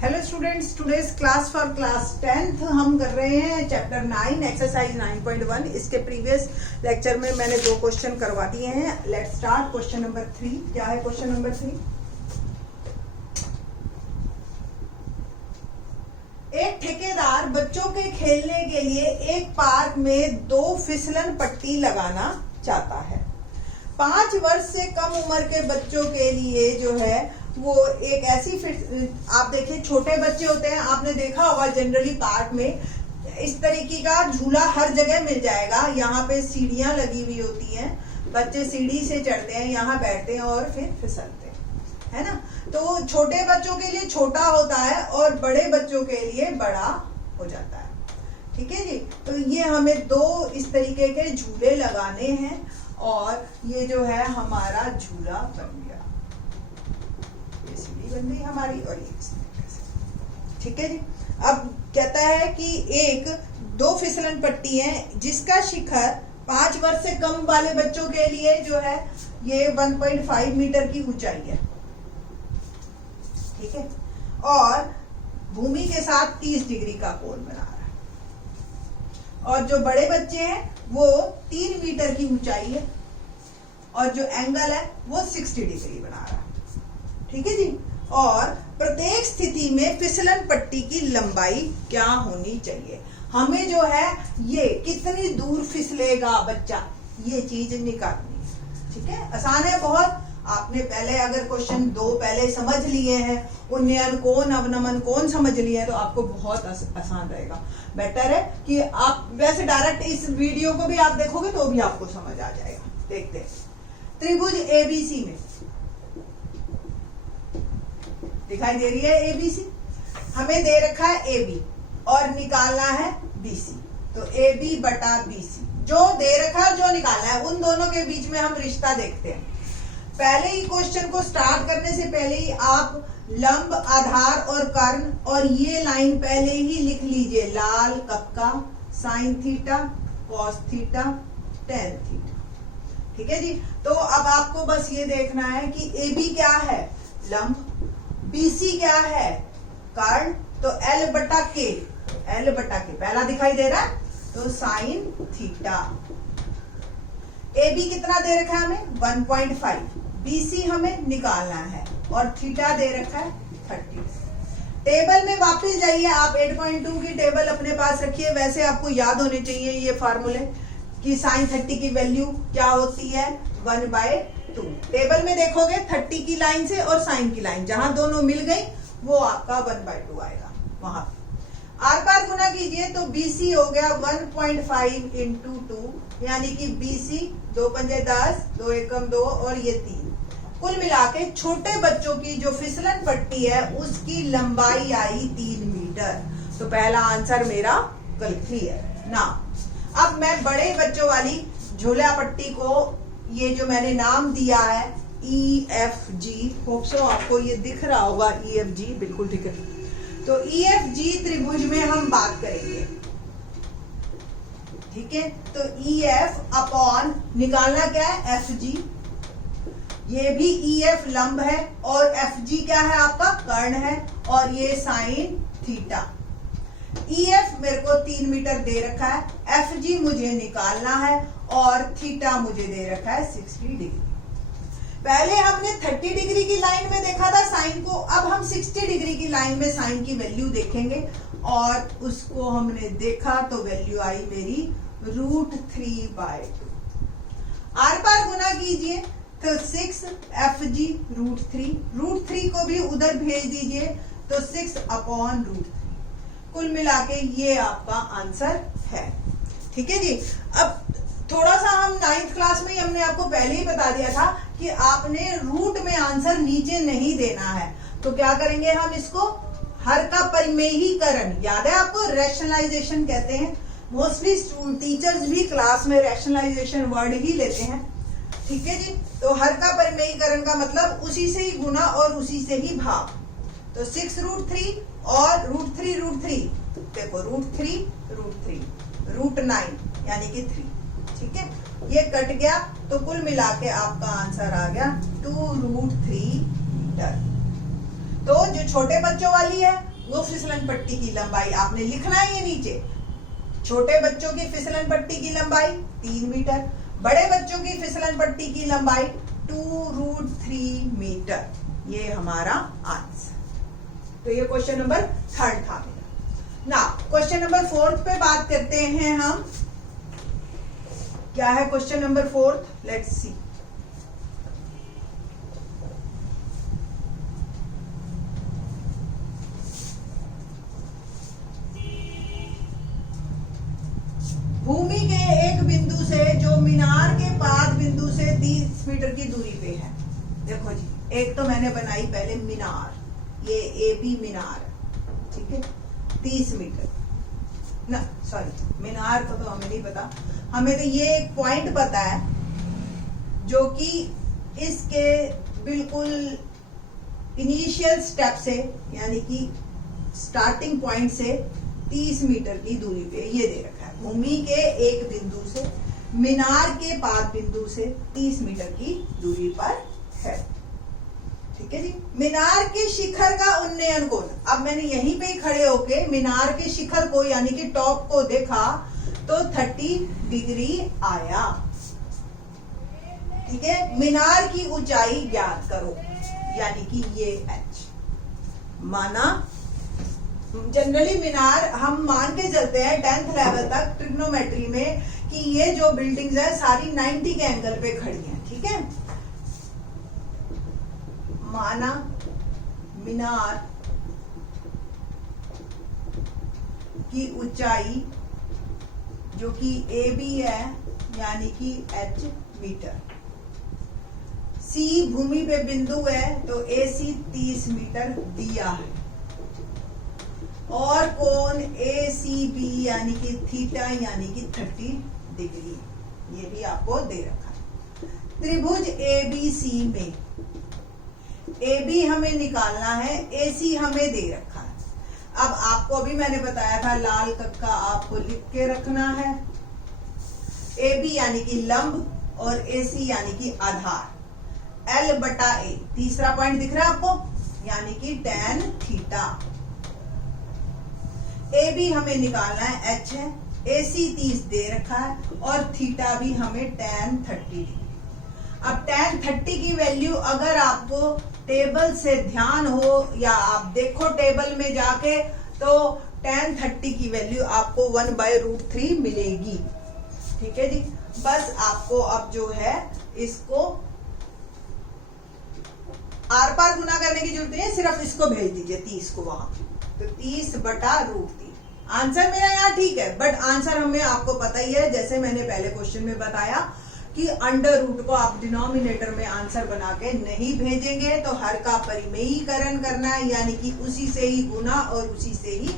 Hello students, today's class for class 10th हम कर रहे हैं चैप्टर 9 एक्सरसाइज 9.1। इसके प्रीवियस लेक्चर में मैंने 2 क्वेश्चन करवा दिए हैं। Let's start question number 3। क्या है क्वेश्चन नंबर 3? एक ठेकेदार बच्चों के खेलने के लिए एक पार्क में 2 फिसलन पट्टी लगाना चाहता है। 5 वर्ष से कम उम्र के बच्चों के लिए जो है वो एक ऐसी आप देखिए, छोटे बच्चे होते हैं, आपने देखा होगा जनरली पार्क में इस तरीके का झूला हर जगह मिल जाएगा। यहाँ पे सीढ़ियां लगी हुई होती हैं, बच्चे सीढ़ी से चढ़ते हैं, यहाँ बैठते हैं और फिर फिसलते हैं, है ना। तो छोटे बच्चों के लिए छोटा होता है और बड़े बच्चों के लिए बड़ा हो जाता है। ठीक है जी। तो ये हमें 2 इस तरीके के झूले लगाने हैं और ये जो है हमारा झूला बन गया, सीढ़ी बन गई हमारी और ये इस तरीके से। ठीक है जी। अब कहता है कि 2 फिसलन पट्टी है जिसका शिखर 5 वर्ष से कम वाले बच्चों के लिए जो है ये 1.5 मीटर की ऊंचाई है। ठीक है। और भूमि के साथ 30 डिग्री का कोण बना रहा है। और जो बड़े बच्चे हैं वो 3 मीटर की ऊंचाई है और जो एंगल है वो 60 डिग्री बना रहा है। ठीक है जी। और प्रत्येक स्थिति में फिसलन पट्टी की लंबाई क्या होनी चाहिए? हमें जो है ये कितनी दूर फिसलेगा बच्चा, ये चीज निकालनी है। ठीक है, आसान है बहुत। आपने पहले अगर क्वेश्चन 2 पहले समझ लिए हैं, उन्नयन कोण अवनमन कोण समझ लिए हैं, तो आपको बहुत आसान रहेगा। बेटर है कि आप वैसे डायरेक्ट इस वीडियो को भी आप देखोगे तो भी आपको समझ आ जाएगा। देखते हैं, त्रिभुज एबीसी में दिखाई दे रही है एबीसी, हमें दे रखा है एबी और निकालना है बीसी। तो एबी बटा बीसी जो दे रखा है, जो निकालना है, उन दोनों के बीच में हम रिश्ता देखते हैं। पहले ही क्वेश्चन को स्टार्ट करने से पहले ही आप लंब, आधार और कर्ण और ये लाइन पहले ही लिख लीजिए। लाल कक्का sine theta cos theta tan theta. ठीक है जी। तो अब आपको बस ये देखना है कि एबी क्या है, लंब, बीसी क्या है, कर्ण। तो एल बटा के, एल बटा के पहला दिखाई दे रहा है, तो साइन थीटा। एबी कितना दे रखा है हमें 1.5, बीसी हमें निकालना है और थीटा दे रखा है 30। टेबल में वापस जाइए, आप 8.2 की टेबल अपने पास रखिए। वैसे आपको याद होने चाहिए ये फार्मूले कि साइन 30 की वैल्यू क्या होती है 1/2। टेबल में देखोगे 30 की लाइन से और साइन की लाइन जहां दोनों मिल गई वो आपका 1/2 आएगा। वहां आर पार गुना कीजिए तो बीसी हो गया 1.5 इंटू 2, यानी कि बीसी 2 पंजे 10, 2 एकम 2 और ये 3। कुल मिला के छोटे बच्चों की जो फिसलन पट्टी है उसकी लंबाई आई 3 मीटर। तो पहला आंसर मेरा क्लियर ना। अब मैं बड़े बच्चों वाली झूला पट्टी को, ये जो मैंने नाम दिया है EFG, होप सो आपको ये दिख रहा होगा। EFG बिल्कुल ठीक है। तो EFG त्रिभुज में हम बात करेंगे। ठीक है। तो EF अपॉन निकालना क्या है FG। ये भी EF लंब है और FG क्या है आपका कर्ण है और ये साइन थीटा। EF मेरे को 3 मीटर दे रखा है, FG मुझे निकालना है और थीटा मुझे दे रखा है 60 डिग्री। पहले हमने 30 डिग्री की लाइन में देखा था साइन को, अब हम 60 डिग्री की लाइन में साइन की वैल्यू देखेंगे और उसको हमने देखा तो वैल्यू आई मेरी √3/2। आर पार गुना कीजिए तो 6 FG √3 को भी उधर भेज दीजिए तो 6/√3। कुल मिला के ये आपका आंसर है। ठीक है जी। अब थोड़ा सा हम 9th क्लास में ही हमने आपको पहले ही बता दिया था कि आपने रूट में आंसर नीचे नहीं देना है। तो क्या करेंगे हम इसको हर का परिमेयीकरण, याद है आपको, रैशनलाइजेशन कहते हैं। मोस्टली टीचर्स भी क्लास में रैशनलाइजेशन वर्ड ही लेते हैं। ठीक है जी। तो हर का परिमेयीकरण का मतलब उसी से ही गुना और उसी से ही भाग। तो 6√3 और √3 देखो √3 √9 यानी कि 3। ठीक है, ये कट गया तो कुल मिला के आपका आंसर आ गया 2√3 मीटर। तो जो छोटे बच्चों वाली है वो फिसलन पट्टी की लंबाई आपने लिखना है ये नीचे। छोटे बच्चों की फिसलन पट्टी की लंबाई 3 मीटर, बड़े बच्चों की फिसलन पट्टी की लंबाई 2√3 मीटर। ये हमारा आंसर। तो ये क्वेश्चन नंबर 3 था मेरा। ना क्वेश्चन नंबर 4 पे बात करते हैं हम। क्या है क्वेश्चन नंबर 4? Let's see. भूमि के एक बिंदु से जो मीनार के पाद बिंदु से 30 मीटर की दूरी पे है। देखो जी, एक तो मैंने बनाई पहले मीनार, ये AB मीनार, ठीक है, 30 मीटर ना, सॉरी मीनार को तो हमें नहीं पता, हमें तो ये एक पॉइंट पता है जो कि इसके बिल्कुल इनिशियल स्टेप से, यानी कि स्टार्टिंग पॉइंट से 30 मीटर की दूरी पे ये दे रखा है। भूमि के एक बिंदु से मीनार के पाद बिंदु से 30 मीटर की दूरी पर है, ठीक है जी। मीनार के शिखर का उन्नयन कोण, अब मैंने यहीं पे ही खड़े होके मीनार के शिखर को यानी कि टॉप को देखा तो 30 डिग्री आया, ठीक है। मीनार की ऊंचाई ज्ञात करो, यानी कि ये H माना। जनरली मीनार हम मान के चलते हैं 10th लेवल तक ट्रिग्नोमेट्री में कि ये जो बिल्डिंग्स है सारी 90 के एंगल पे खड़ी हैं, ठीक है। माना मीनार की ऊंचाई जो कि AB है यानी कि H मीटर, C भूमि पे बिंदु है तो AC 30 मीटर दिया है, और कोण ACB यानी कि थीटा यानी कि 30 डिग्री, ये भी आपको दे रखा है। त्रिभुज ABC में AB हमें निकालना है, AC हमें दे रखा है। अब आपको अभी मैंने बताया था लाल कक्का आपको लिख के रखना है। AB यानी कि लंब और AC यानी कि आधार, L/A तीसरा पॉइंट दिख रहा है आपको, यानी कि tan थीटा। AB हमें निकालना है H है, AC 30 दे रखा है और थीटा भी हमें tan 30 डिग्री। अब tan 30 की वैल्यू अगर आपको टेबल से ध्यान हो या आप देखो टेबल में जाके तो tan 30 की वैल्यू आपको 1/√3 मिलेगी, ठीक है जी। बस आपको अब जो है इसको आर पार गुना करने की जरूरत नहीं है, सिर्फ इसको भेज दीजिए 30 को वहां, तो 30/√3। आंसर मेरा यहाँ ठीक है, बट आंसर हमें आपको पता ही है, जैसे मैंने पहले क्वेश्चन में बताया कि अंडर रूट को आप डिनोमिनेटर में आंसर बना के नहीं भेजेंगे, तो हर का परिमेयीकरण करना है, यानी कि उसी से ही गुना और उसी से ही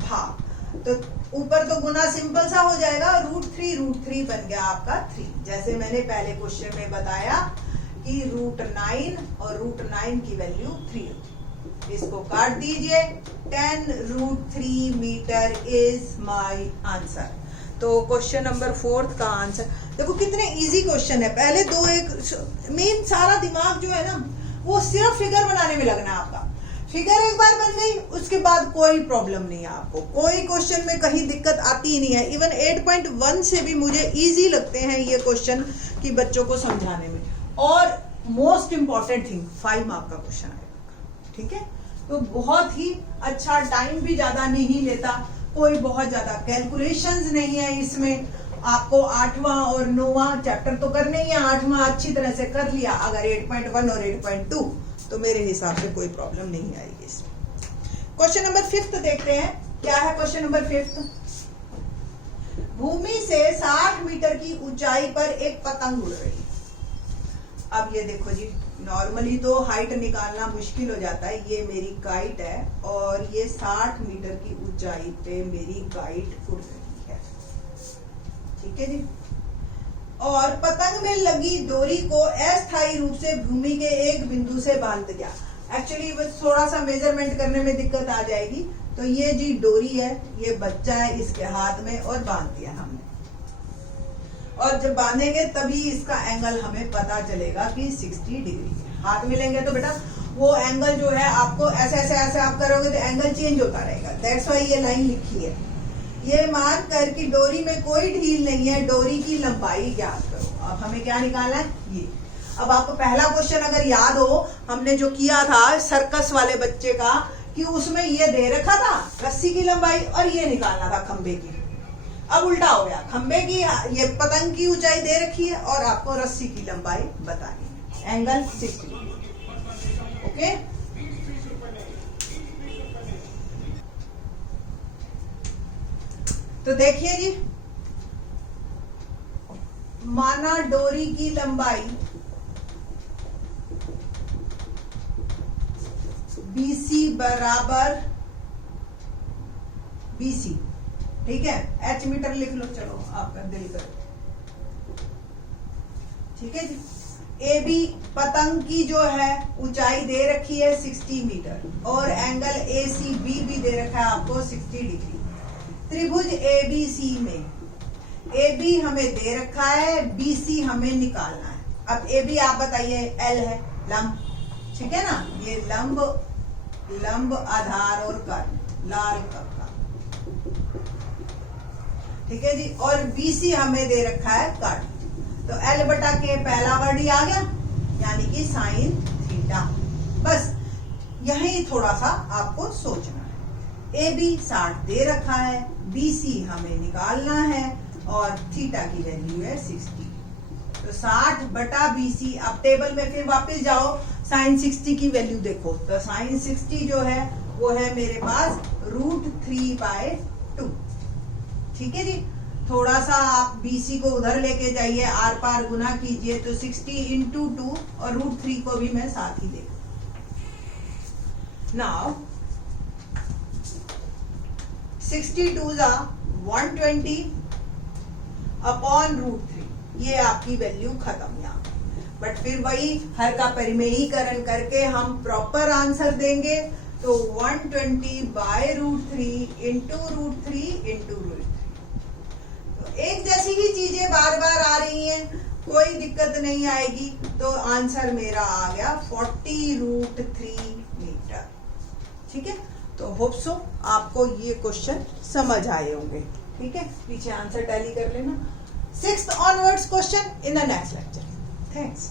भाग। तो ऊपर तो गुना सिंपल सा हो जाएगा, √3 बन गया आपका 3, जैसे मैंने पहले क्वेश्चन में बताया कि √9 और √9 की वैल्यू 3 होती है। इसको काट दीजिए, 10√3 मीटर इज माय आंसर। तो क्वेश्चन नंबर 4 का आंसर देखो कितने इजी क्वेश्चन है। पहले दो एक मेन सारा दिमाग जो है ना वो सिर्फ फिगर बनाने में लगना है आपका। फिगर एक बार बन गई उसके बाद कोई प्रॉब्लम नहीं है आपको, कोई क्वेश्चन में कहीं दिक्कत आती ही नहीं है। इवन 8.1 से भी मुझे इजी लगते हैं ये क्वेश्चन कि बच्चों को समझाने में। और मोस्ट इंपॉर्टेंट थिंग 5 मार्क का क्वेश्चन आएगा, ठीक है। तो बहुत ही अच्छा, टाइम भी ज्यादा नहीं लेता, कोई बहुत ज्यादा कैलकुलेशंस नहीं है इसमें। आपको 8वां और 9वां चैप्टर तो करने ही है, 8वां अच्छी तरह से कर लिया, अगर 8.1 और 8.2 तो मेरे हिसाब से कोई प्रॉब्लम नहीं आएगी इसमें। क्वेश्चन नंबर 5 देखते हैं, क्या है क्वेश्चन नंबर 5। भूमि से 60 मीटर की ऊंचाई पर एक पतंग उड़ रही है। अब ये देखो जी, नॉर्मली तो हाइट निकालना मुश्किल हो जाता है। ये मेरी काइट है और ये 60 मीटर की ऊंचाई पे मेरी काइट उड़ रही है, ठीक है जी। और पतंग में लगी डोरी को अस्थायी रूप से भूमि के एक बिंदु से बांध दिया। एक्चुअली बस थोड़ा सा मेजरमेंट करने में दिक्कत आ जाएगी। तो ये जी डोरी है, ये बच्चा है इसके हाथ में और बांध दिया हमने, और जब बांधेंगे तभी इसका एंगल हमें पता चलेगा कि 60 डिग्री है। हाथ मिलेंगे तो बेटा वो एंगल जो है आपको ऐसे ऐसे ऐसे आप करोगे तो एंगल चेंज होता रहेगा। दैट्स वाई ये लाइन लिखी है। ये मान कर कि डोरी में कोई ढील नहीं है, डोरी की लंबाई ज्ञात करो। अब हमें क्या निकालना है ये। अब आपको पहला क्वेश्चन अगर याद हो, हमने जो किया था सर्कस वाले बच्चे का, कि उसमें ये दे रखा था रस्सी की लंबाई और ये निकालना था खंबे की। अब उल्टा हो गया, खंबे की ये पतंग की ऊंचाई दे रखी है और आपको रस्सी की लंबाई बतानी है। Angle 60 degree. ओके, तो देखिए जी, माना डोरी की लंबाई BC बराबर BC, ठीक है। H मीटर लिख लो, चलो आपका दिल करो, ठीक है जी। AB पतंग की जो है ऊंचाई दे रखी है 60 मीटर और एंगल ACB भी दे रखा है आपको 60 डिग्री। त्रिभुज ABC में AB हमें दे रखा है, BC हमें निकालना है। अब AB आप बताइए L है, लंब, ठीक है ना, ये लंब आधार और कर्ण लाल कपड़ा, ठीक है जी। और BC हमें दे रखा है कर्ण, तो L बटा के पहला वर्ड ही आ गया, यानी कि साइन थीटा। बस यही थोड़ा सा आपको सोचना है। AB 60 दे रखा है, BC हमें निकालना है और थीटा की वैल्यू है 60। तो 60 बटा BC। अब टेबल में फिर वापस जाओ, साइन 60 की वैल्यू देखो, तो साइन 60 जो है वो है मेरे पास √3/2, ठीक है जी। थोड़ा सा आप BC को उधर लेके जाइए, आर पार गुना कीजिए, तो 60 × 2 और √3 को भी मैं साथ ही देखूं। नाउ 62 × 120 अपॉन √3, ये आपकी वैल्यू खत्म यहाँ। बट फिर वही हर का परिमेयीकरण करके हम प्रॉपर आंसर देंगे, तो 120/√3 × √3 × √3। तो एक जैसी ही चीजें बार बार आ रही हैं, कोई दिक्कत नहीं आएगी। तो आंसर मेरा आ गया 40√3 मीटर, ठीक है। तो होप सो आपको ये क्वेश्चन समझ आए होंगे, ठीक है। पीछे आंसर टैली कर लेना। 6th onwards question in the next lecture. Thanks.